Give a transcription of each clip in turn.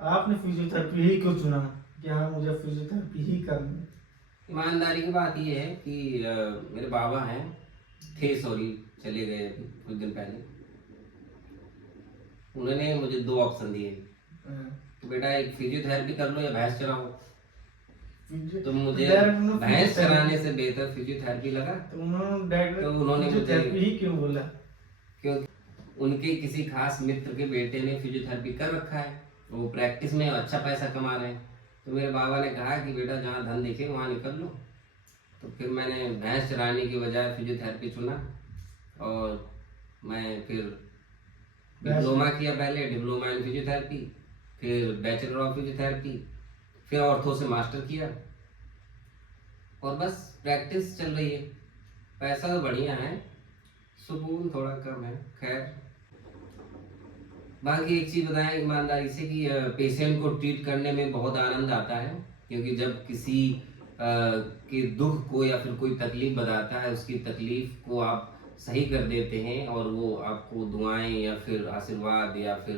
आपने फिजियोथेरेपी ही क्यों चुना कि हाँ मुझे फिजियोथेरेपी ही करनी? ईमानदारी की बात ये है कि मेरे बाबा हैं, थे सॉरी, चले गए अभी कुछ दिन पहले। उन्होंने मुझे दो ऑप्शन दिए कि बेटा एक फिजियोथेरेपी कर लो या भैंस चराओ। तो मुझे भैंस चराने से बेहतर फिजियोथेरेपी लगा। तो उन्होंने मुझे फिजियोथेरेपी ही क्यों बोला? क्योंकि उनके किसी खास मित्र के बेटे ने फिजियोथेरेपी कर रखा है, वो प्रैक्टिस में अच्छा पैसा कमा रहे हैं। तो मेरे बाबा ने कहा कि बेटा जहाँ धन दिखे वहाँ निकल लो। तो फिर मैंने भैंस चराने की बजाय फिजियोथेरेपी चुना और मैं फिर डिप्लोमा किया, पहले डिप्लोमा इन फिजियोथेरेपी, फिर बैचलर ऑफ फिजियोथेरेपी, फिर ऑर्थो से मास्टर किया और बस प्रैक्टिस चल रही है। पैसा तो बढ़िया है, सुकून थोड़ा कम है। खैर, बाकी एक चीज़ बताएं ईमानदारी से कि पेशेंट को ट्रीट करने में बहुत आनंद आता है, क्योंकि जब किसी के दुख को या फिर कोई तकलीफ बताता है, उसकी तकलीफ को आप सही कर देते हैं और वो आपको दुआएं या फिर आशीर्वाद या फिर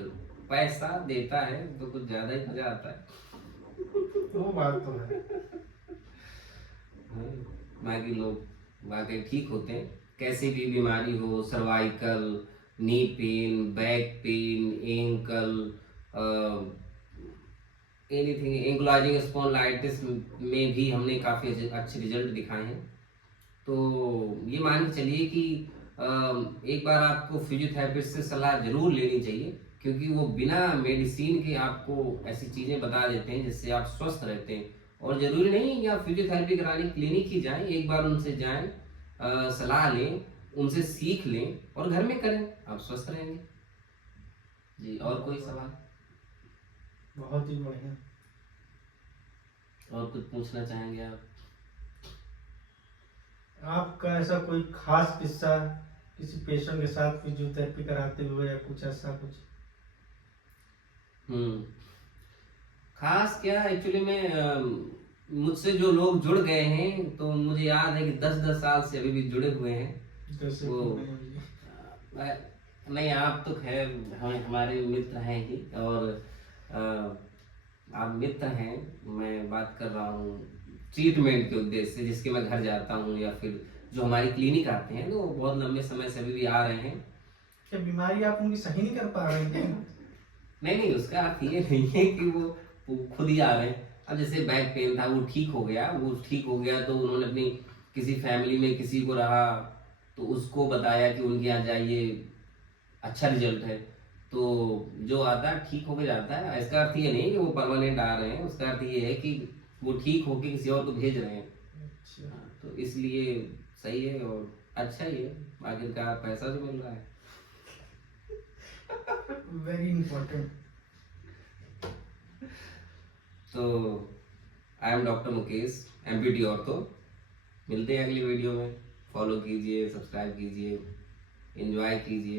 पैसा देता है तो कुछ ज़्यादा ही मज़ा आता है। वो बात तो है। बाकी लोग वाकई ठीक होते हैं, कैसी भी बीमारी हो, cervical, knee pain, back pain, ankle, anything, ankylosing spondylitis में भी हमने काफ़ी अच्छे रिजल्ट दिखाए हैं। तो ये मान के चलिए कि एक बार आपको फिजियोथेरेपिस्ट से सलाह जरूर लेनी चाहिए, क्योंकि वो बिना मेडिसिन के आपको ऐसी चीज़ें बता देते हैं जिससे आप स्वस्थ रहते हैं। और ज़रूरी नहीं कि आप फिजियोथेरेपी कराने क्लिनिक ही जाएं, एक बार उनसे जाएं, सलाह लें, उनसे सीख लें और घर में करें, आप स्वस्थ रहेंगे। जी, और कोई सवाल? बहुत ही बढ़िया। और कुछ पूछना चाहेंगे आप? आपका ऐसा कोई खास किस्सा किसी पेशेंट के साथ फिजियोथेरेपी कराते हुए या कुछ ऐसा कुछ? खास क्या, एक्चुअली में मुझसे जो लोग जुड़ गए हैं तो मुझे याद है कि 10-10 साल से अभी भी जुड़े हुए हैं। जैसे वो नहीं, आप तो खैर हमारे मित्र हैं ही, और आप मित्र हैं। मैं बात कर रहा हूँ ट्रीटमेंट के उद्देश्य से, जिसके मैं घर जाता हूँ या फिर जो हमारी क्लिनिक आते हैं, तो बहुत लंबे समय से अभी भी आ रहे हैं। क्या बीमारी आप उनकी सही नहीं कर पा रहे हैं? नहीं, उसका अर्थ ये नहीं है कि वो खुद ही आ रहे हैं। अब जैसे बैक पेन था, वो ठीक हो गया, तो उन्होंने अपनी किसी फैमिली में किसी को रहा तो उसको बताया कि उनके यहाँ जाइए, अच्छा रिजल्ट है। तो जो आता है ठीक होके जाता है। इसका अर्थ ये नहीं कि वो परमानेंट आ रहे हैं, उसका अर्थ ये है कि वो ठीक होके किसी और को भेज रहे हैं। अच्छा। तो इसलिए सही है और अच्छा ही है, आखिरकार पैसा तो मिल रहा है। Very important. तो I am doctor Mukesh, MPT ortho. मिलते हैं अगली वीडियो में। फॉलो कीजिए, सब्सक्राइब कीजिए, एंजॉय कीजिए।